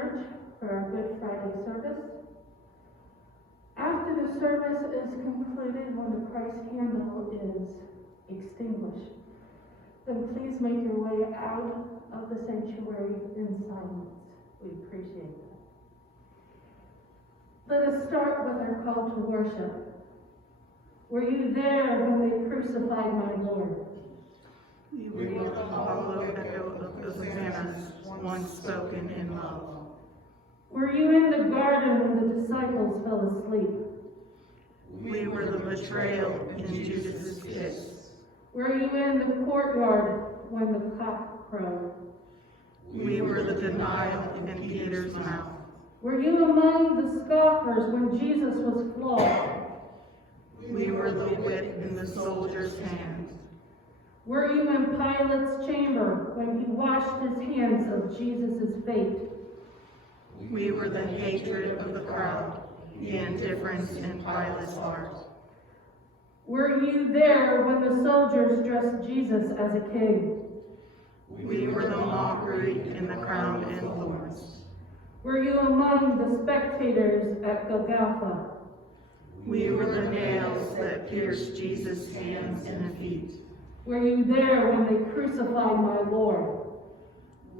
church for our Good Friday service. After the service is concluded, when the Christ candle is extinguished, then please make your way out of the sanctuary in silence. We appreciate that. Let us start with our call to worship. Were you there when they crucified my Lord? We were the hollow echo of Hosannas, once spoken in love. Were you in the garden when the disciples fell asleep? We were the betrayal in Judas' kiss. Were you in the courtyard when the cock crowed? We were the denial in Peter's mouth. Were you among the scoffers when Jesus was flogged? We were the whip in the soldier's hand. Were you in Pilate's chamber when he washed his hands of Jesus' fate? We were the hatred of the crowd, the indifference in Pilate's heart. Were you there when the soldiers dressed Jesus as a king? We were the mockery in the crown and thorns. Were you among the spectators at Golgotha? We were the nails that pierced Jesus' hands and feet. Were you there when they crucified my Lord?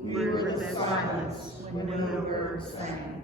We were the silence when no birds sang.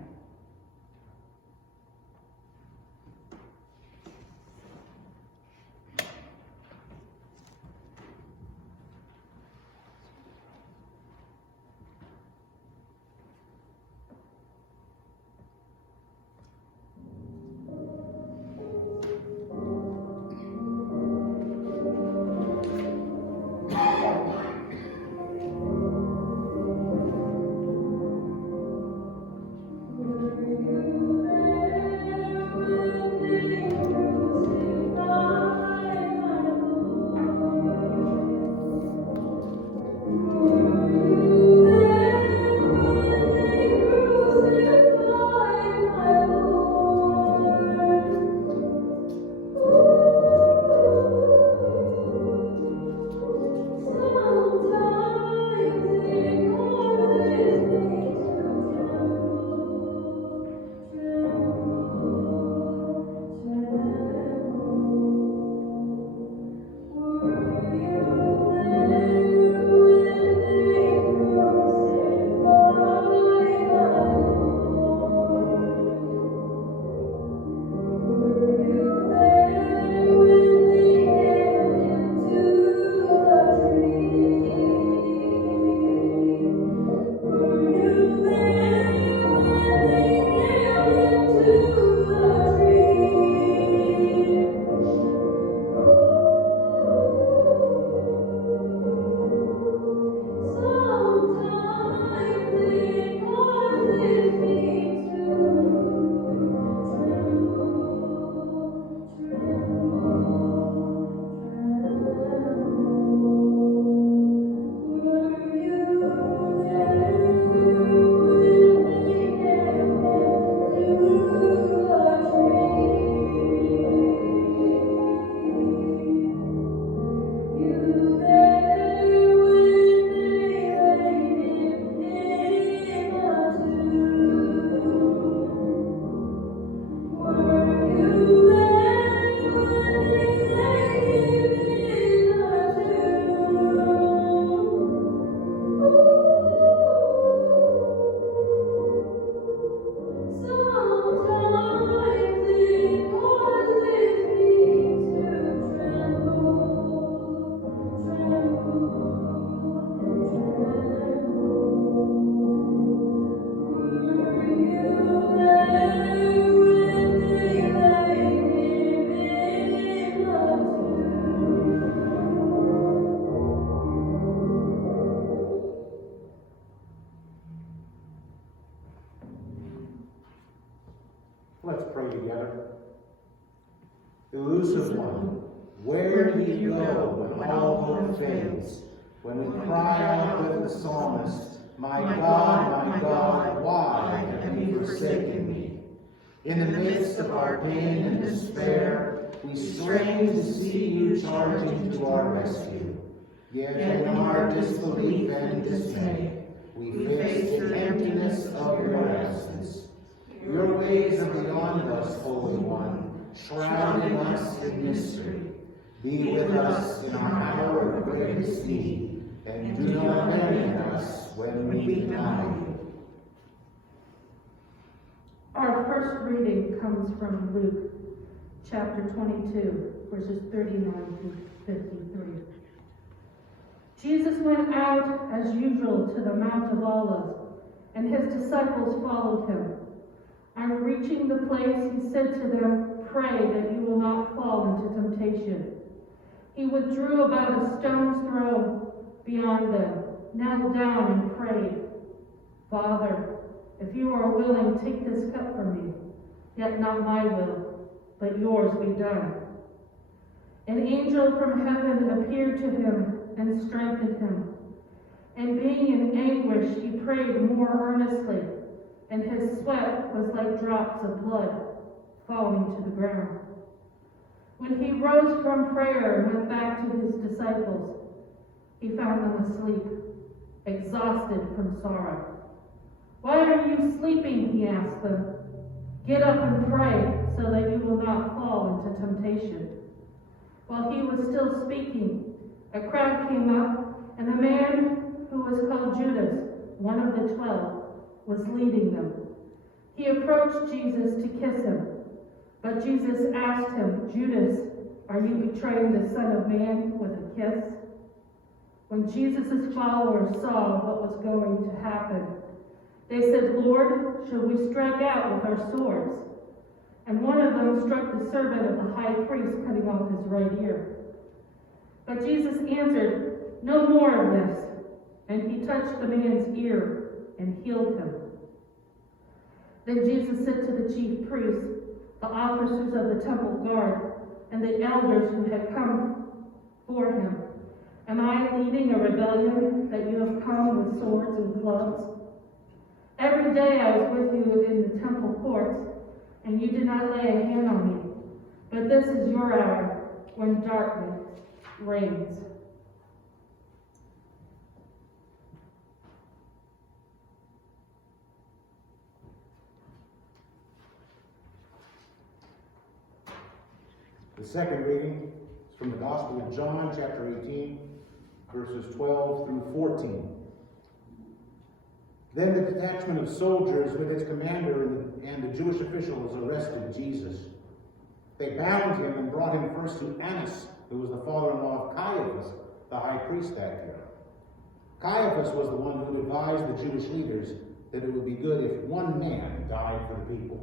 Let's pray together. Elusive one, where do you go when all hope fades? When we cry out with the psalmist, my God, why have you forsaken me? In the midst of our pain and despair, we strain to see you charging to our rescue. Yet in our disbelief and dismay, We face the emptiness of your absence. Your ways are beyond us, Holy One, shrouding us in mystery. Be with us in our hour of greatest need, and do not abandon us when we deny you. Our first reading comes from Luke, chapter 22, verses 39 through 53. Jesus went out as usual to the Mount of Olives, and his disciples followed him. On reaching the place, he said to them, "Pray that you will not fall into temptation." He withdrew about a stone's throw beyond them, knelt down and prayed, "Father, if you are willing, take this cup from me, yet not my will, but yours be done." An angel from heaven appeared to him and strengthened him. And being in anguish, he prayed more earnestly, and his sweat was like drops of blood falling to the ground. When he rose from prayer and went back to his disciples, he found them asleep, exhausted from sorrow. "Why are you sleeping?" he asked them. "Get up and pray, so that you will not fall into temptation." While he was still speaking, a crowd came up, and a man who was called Judas, one of the 12, was leading them. He approached Jesus to kiss him, but Jesus asked him, "Judas, are you betraying the Son of Man with a kiss?" When Jesus' followers saw what was going to happen, they said, "Lord, should we strike out with our swords?" And one of them struck the servant of the high priest, cutting off his right ear. But Jesus answered, "No more of this." And he touched the man's ear and healed him. Then Jesus said to the chief priests, the officers of the temple guard, and the elders who had come for him, "Am I leading a rebellion that you have come with swords and clubs? Every day I was with you in the temple courts, and you did not lay a hand on me. But this is your hour when darkness reigns." The second reading is from the Gospel of John, chapter 18, verses 12 through 14. Then the detachment of soldiers with its commander and the Jewish officials arrested Jesus. They bound him and brought him first to Annas, who was the father-in-law of Caiaphas, the high priest that year. Caiaphas was the one who advised the Jewish leaders that it would be good if one man died for the people.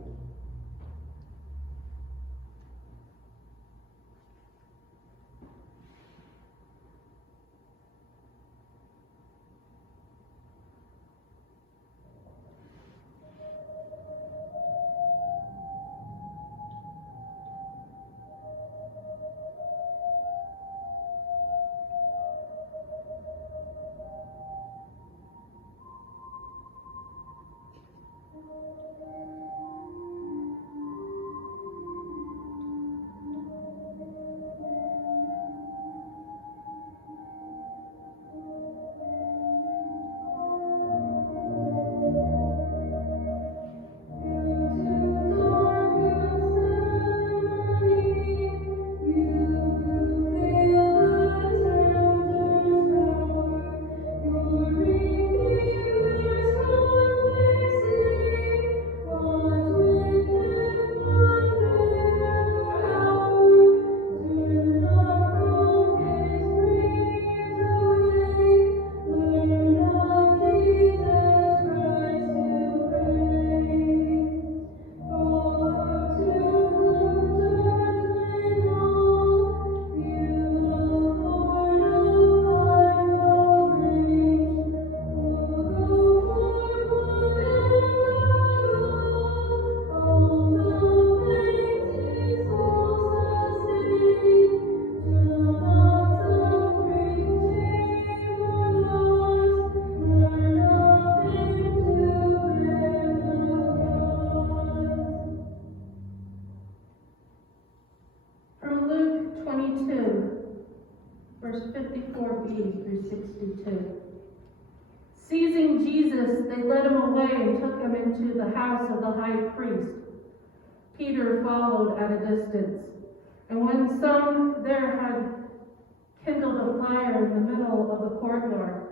verse 54b through 62. Seizing Jesus, they led him away and took him into the house of the high priest. Peter followed at a distance. And when some there had kindled a fire in the middle of the courtyard,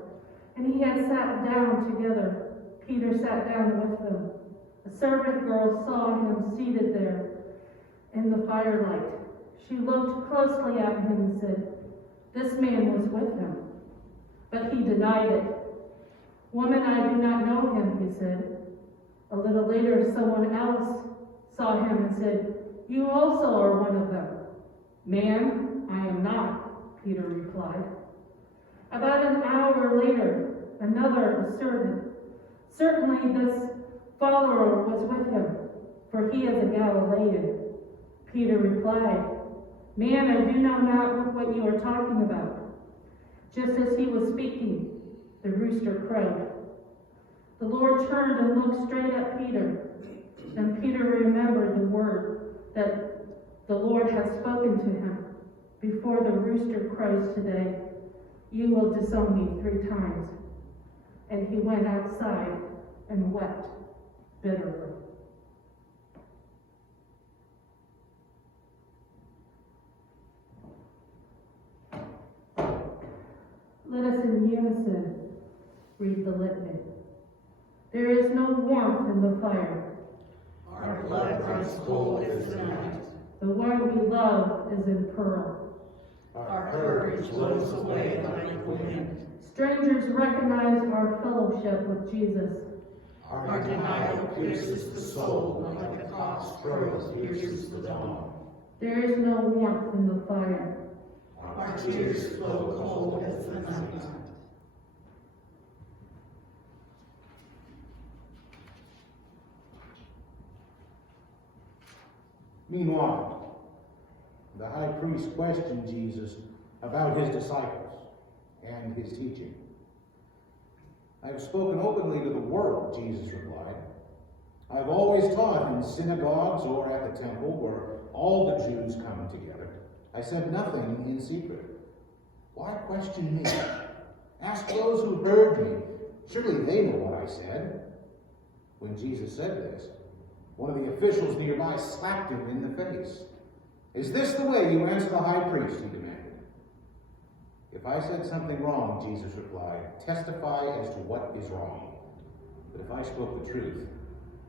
and he had sat down together, Peter sat down with them. A servant girl saw him seated there in the firelight. She looked closely at him and said, "This man was with him." But he denied it. "Woman, I do not know him," he said. A little later, someone else saw him and said, "You also are one of them." "Man, I am not," Peter replied. About an hour later, another asserted, "Certainly this follower was with him, for he is a Galilean." Peter replied, "Man, I do not know what you are talking about." Just as he was speaking, the rooster crowed. The Lord turned and looked straight at Peter. Then Peter remembered the word that the Lord had spoken to him. "Before the rooster crows today, you will disown me 3 times." And he went outside and wept bitterly. Let us in unison read the litany. There is no warmth in the fire. Our blood runs cold as the night. The one we love is in pearl. Our courage blows away like the wind. Strangers recognize our fellowship with Jesus. Our denial pierces the soul like a cock's crow pierces the dawn. There is no warmth in the fire. Our tears flow cold as the night. Meanwhile, the high priest questioned Jesus about his disciples and his teaching. "I have spoken openly to the world," Jesus replied. "I have always taught in synagogues or at the temple where all the Jews come together. I said nothing in secret. Why question me? Ask those who heard me. Surely they know what I said." When Jesus said this, one of the officials nearby slapped him in the face. "Is this the way you answer the high priest?" he demanded. "If I said something wrong," Jesus replied, "testify as to what is wrong. But if I spoke the truth,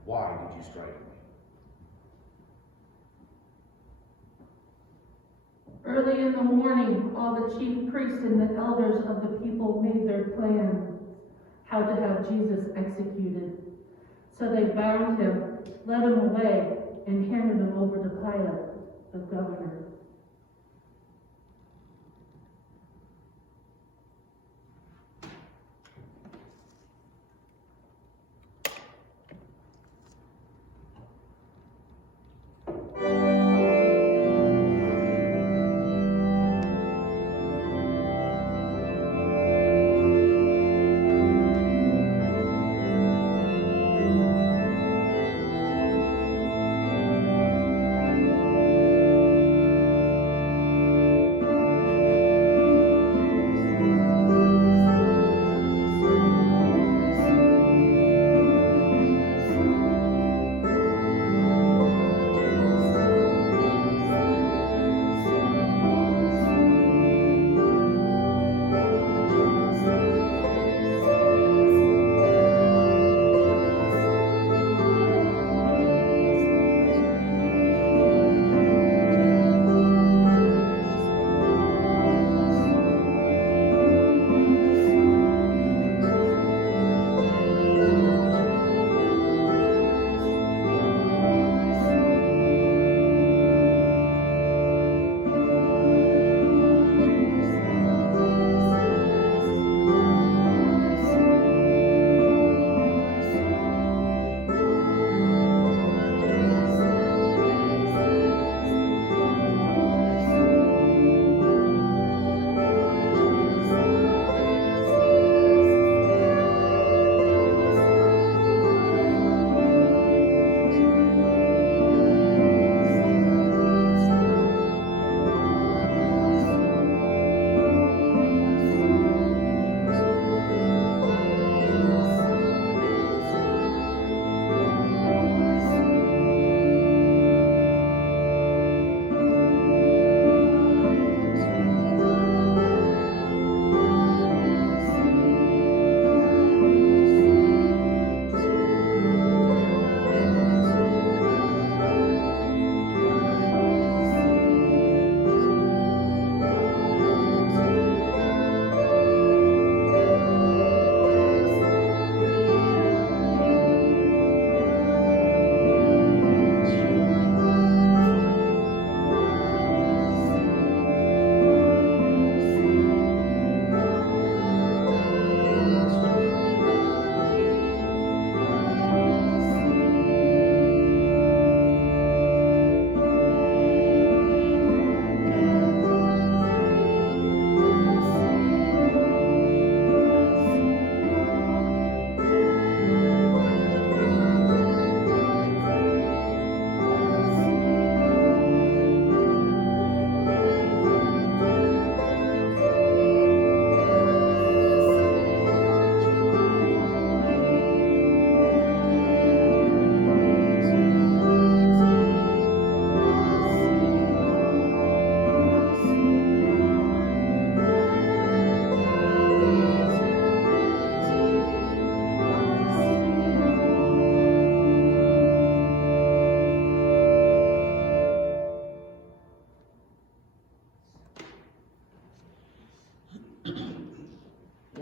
why did you strike me?" Early in the morning, all the chief priests and the elders of the people made their plan how to have Jesus executed. So they bound him, led him away, and handed him over to Pilate, the governor.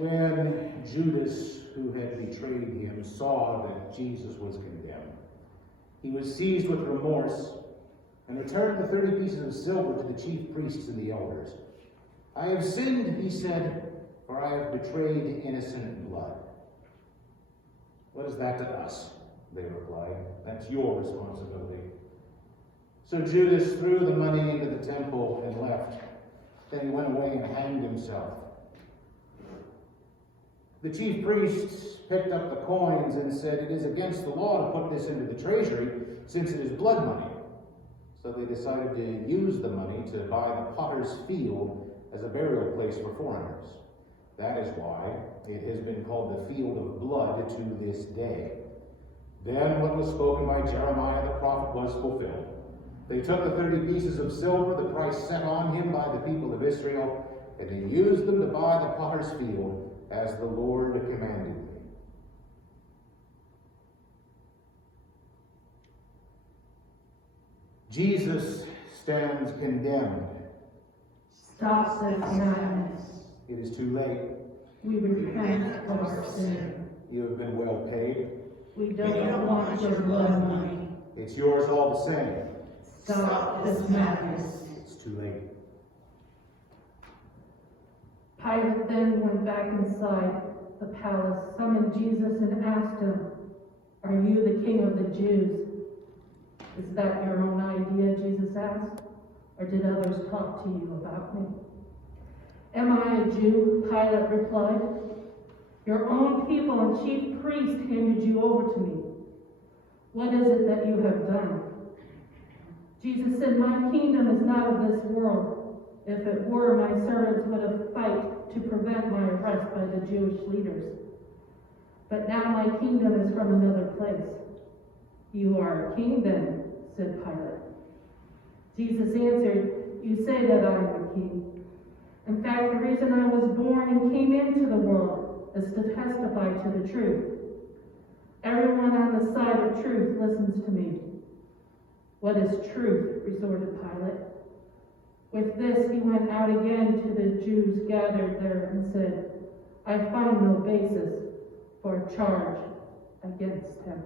When Judas, who had betrayed him, saw that Jesus was condemned, he was seized with remorse and returned the 30 pieces of silver to the chief priests and the elders. I have sinned, he said, for I have betrayed innocent blood. What is that to us? They replied. That's your responsibility. So Judas threw the money into the temple and left. Then he went away and hanged himself. The chief priests picked up the coins and said, it is against the law to put this into the treasury, since it is blood money. So they decided to use the money to buy the potter's field as a burial place for foreigners. That is why it has been called the field of blood to this day. Then what was spoken by Jeremiah the prophet was fulfilled. They took the 30 pieces of silver, the price set on him by the people of Israel, and they used them to buy the potter's field as the Lord commanded me. Jesus stands condemned. Stop this madness. It is too late. We repent of our sin. You have been well paid. We don't want your blood money. It's yours all the same. Stop this madness. It's too late. Pilate then went back inside the palace, summoned Jesus, and asked him, are you the king of the Jews? Is that your own idea, Jesus asked, or did others talk to you about me? Am I a Jew? Pilate replied. Your own people and chief priests handed you over to me. What is it that you have done? Jesus said, my kingdom is not of this world. If it were, my servants would have fought to prevent my arrest by the Jewish leaders. But now my kingdom is from another place. You are a king then, said Pilate. Jesus answered, you say that I am a king. In fact, the reason I was born and came into the world is to testify to the truth. Everyone on the side of truth listens to me. What is truth? Resorted Pilate. With this, he went out again to the Jews gathered there and said, I find no basis for a charge against him.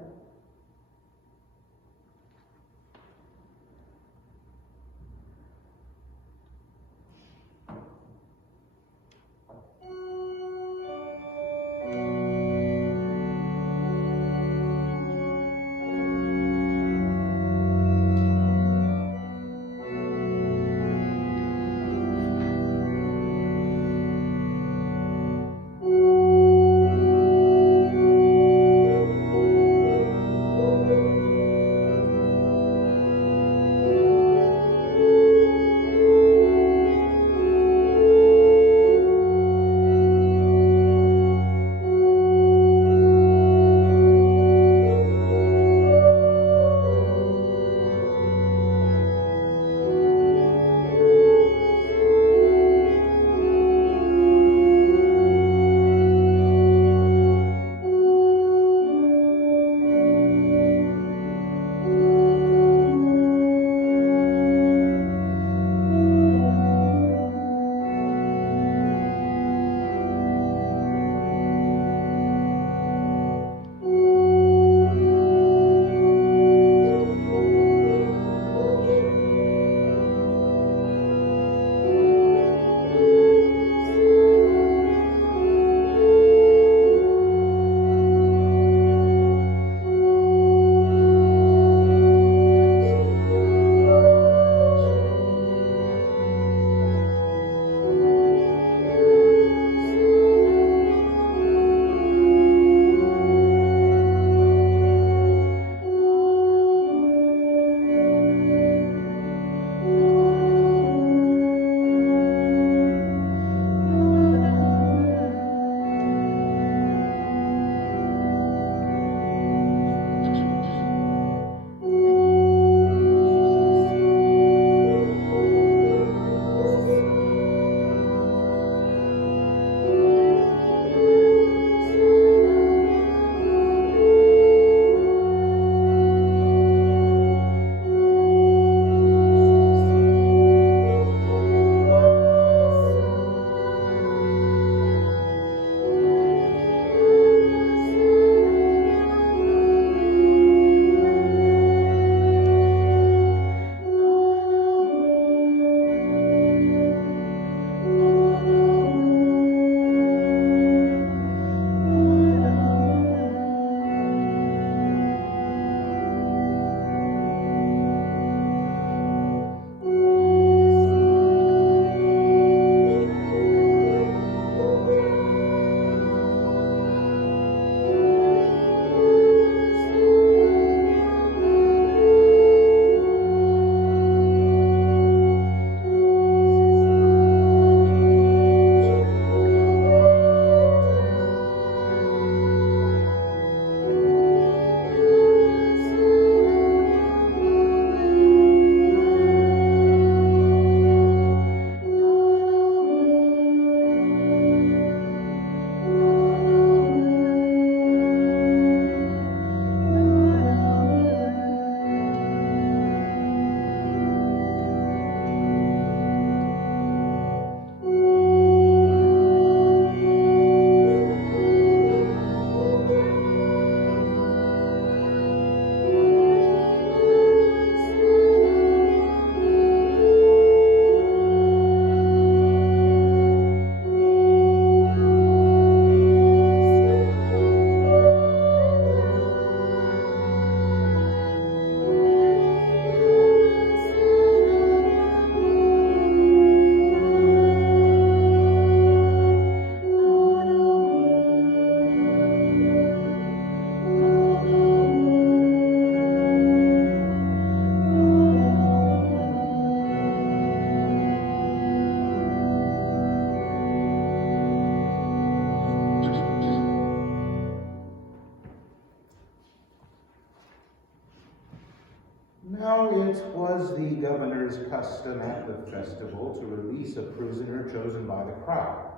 governor's custom at the festival to release a prisoner chosen by the crowd.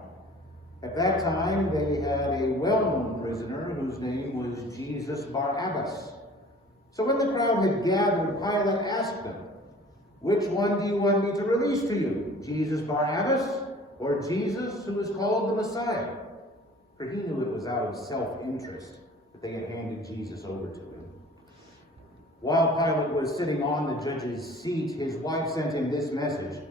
At that time, they had a well-known prisoner whose name was Jesus Barabbas. So when the crowd had gathered, Pilate asked them, "Which one do you want me to release to you, Jesus Barabbas or Jesus who is called the Messiah?" For he knew it was out of self-interest that they had handed Jesus over to him. While Pilate was sitting on the judge's seat, his wife sent him this message: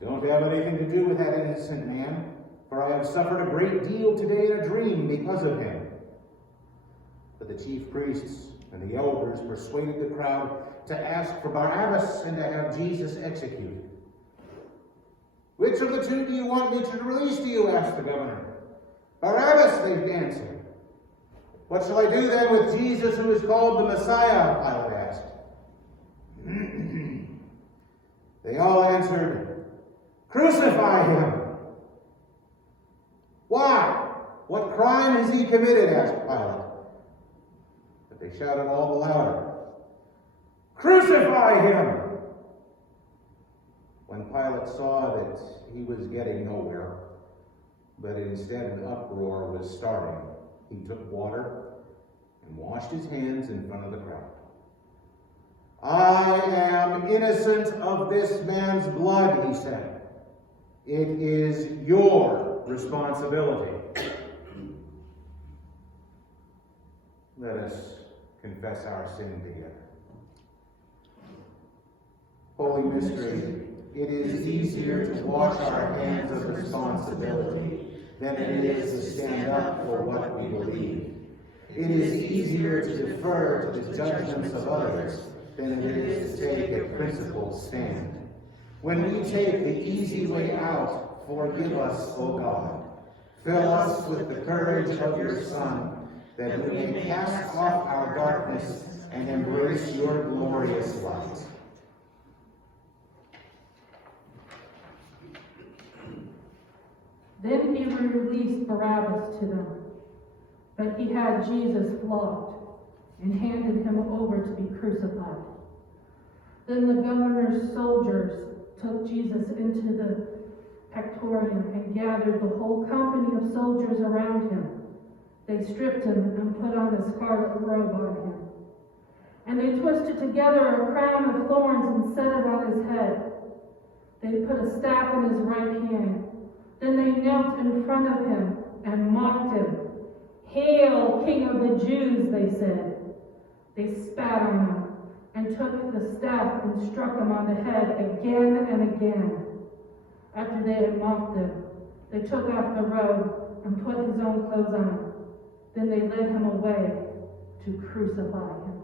"Don't have anything to do with that innocent man, for I have suffered a great deal today in a dream because of him." But the chief priests and the elders persuaded the crowd to ask for Barabbas and to have Jesus executed. "Which of the two do you want me to release to you?" asked the governor. "Barabbas," they answered. "What shall I do then with Jesus who is called the Messiah?" Pilate asked. They all answered, "Crucify him." "Why? What crime has he committed?" asked Pilate. But they shouted all the louder, "Crucify him!" When Pilate saw that he was getting nowhere, but instead an uproar was starting, he took water and washed his hands in front of the crowd. "I am innocent of this man's blood," he said. "It is your responsibility." Let us confess our sin together. Holy Mystery, it is easier to wash our hands of responsibility than it is to stand up for what we believe. It is easier to defer to the judgments of others than it is to take a principled stand. When we take the easy way out, forgive us, O God. Fill us with the courage of your Son, that we may cast off our darkness and embrace your glorious light. Then he released Barabbas to them, but he had Jesus flogged and handed him over to be crucified. Then the governor's soldiers took Jesus into the Praetorium and gathered the whole company of soldiers around him. They stripped him and put on a scarlet robe on him. And they twisted together a crown of thorns and set it on his head. They put a staff in his right hand. Then they knelt in front of him and mocked him. "Hail, King of the Jews," they said. They spat on him and took the staff and struck him on the head again and again. After they had mocked him, they took off the robe and put his own clothes on him. Then they led him away to crucify him.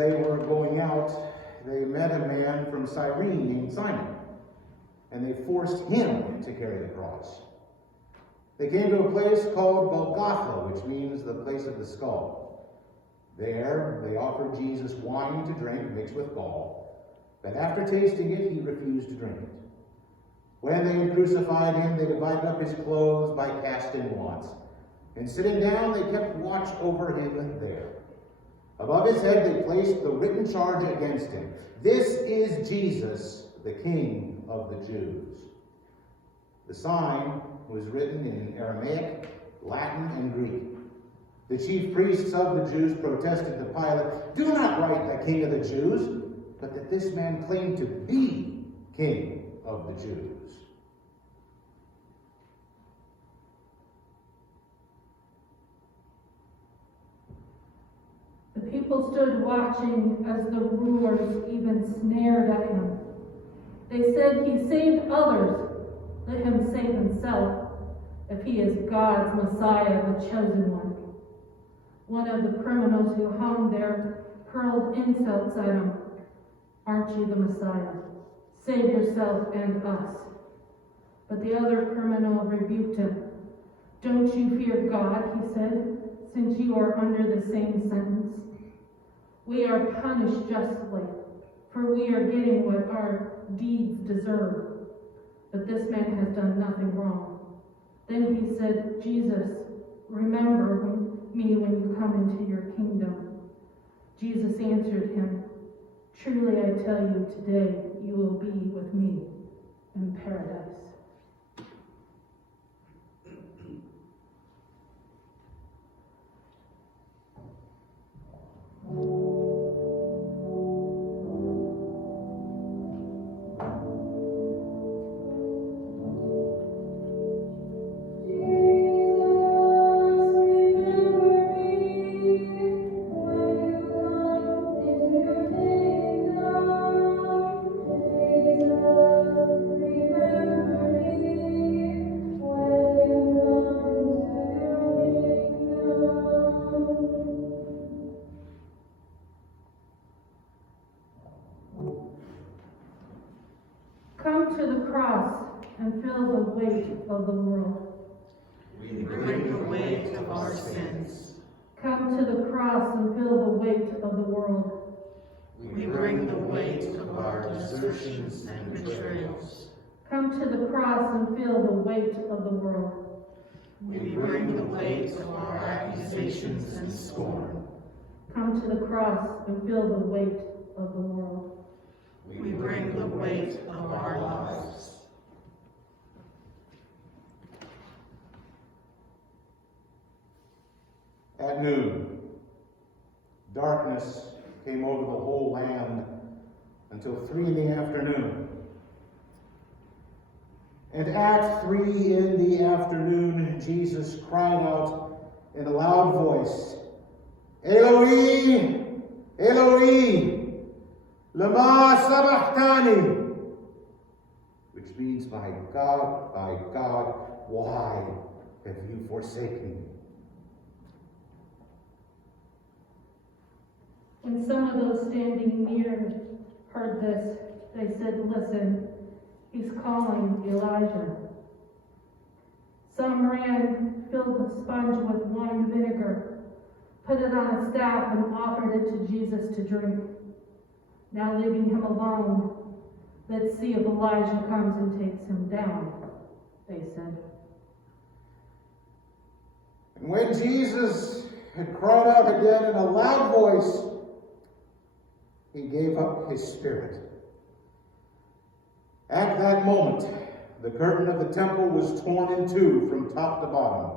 they were going out, they met a man from Cyrene named Simon, and they forced him to carry the cross. They came to a place called Golgotha, which means the place of the skull. There, they offered Jesus wine to drink mixed with gall, but after tasting it, he refused to drink it. When they had crucified him, they divided up his clothes by casting lots, and sitting down, they kept watch over him there. Above his head, they placed the written charge against him: "This is Jesus, the King of the Jews." The sign was written in Aramaic, Latin, and Greek. The chief priests of the Jews protested to Pilate, "Do not write the King of the Jews, but that this man claimed to be King of the Jews." The people stood watching as the rulers even snared at him. They said, "He saved others. Let him save himself, if he is God's Messiah, the chosen one." One of the criminals who hung there hurled insults at him. "Aren't you the Messiah? Save yourself and us." But the other criminal rebuked him. "Don't you fear God," he said, "since you are under the same sentence? We are punished justly, for we are getting what our deeds deserve. But this man has done nothing wrong." Then he said, "Jesus, remember me when you come into your kingdom." Jesus answered him, "Truly I tell you, today you will be with me in paradise." Come to the cross and feel the weight of the world. We bring the weight of our sins. Come to the cross and feel the weight of the world. We bring the weight of our desertions and betrayals. Come to the cross and feel the weight of the world. We bring the weight of our accusations and scorn. Come to the cross and feel the weight of the world. We bring the weight of our lives. At noon, darkness came over the whole land until 3 in the afternoon. And at 3 in the afternoon, Jesus cried out in a loud voice, "Eloi, Eloi, lama sabachthani," which means, my God, why have you forsaken me?" When some of those standing near heard this, they said, "Listen, he's calling Elijah." Some ran, filled the sponge with wine vinegar, put it on a staff, and offered it to Jesus to drink. "Now leaving him alone, let's see if Elijah comes and takes him down," they said. And when Jesus had cried out again in a loud voice, he gave up his spirit. At that moment, the curtain of the temple was torn in two from top to bottom.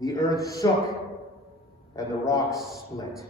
The earth shook and the rocks split.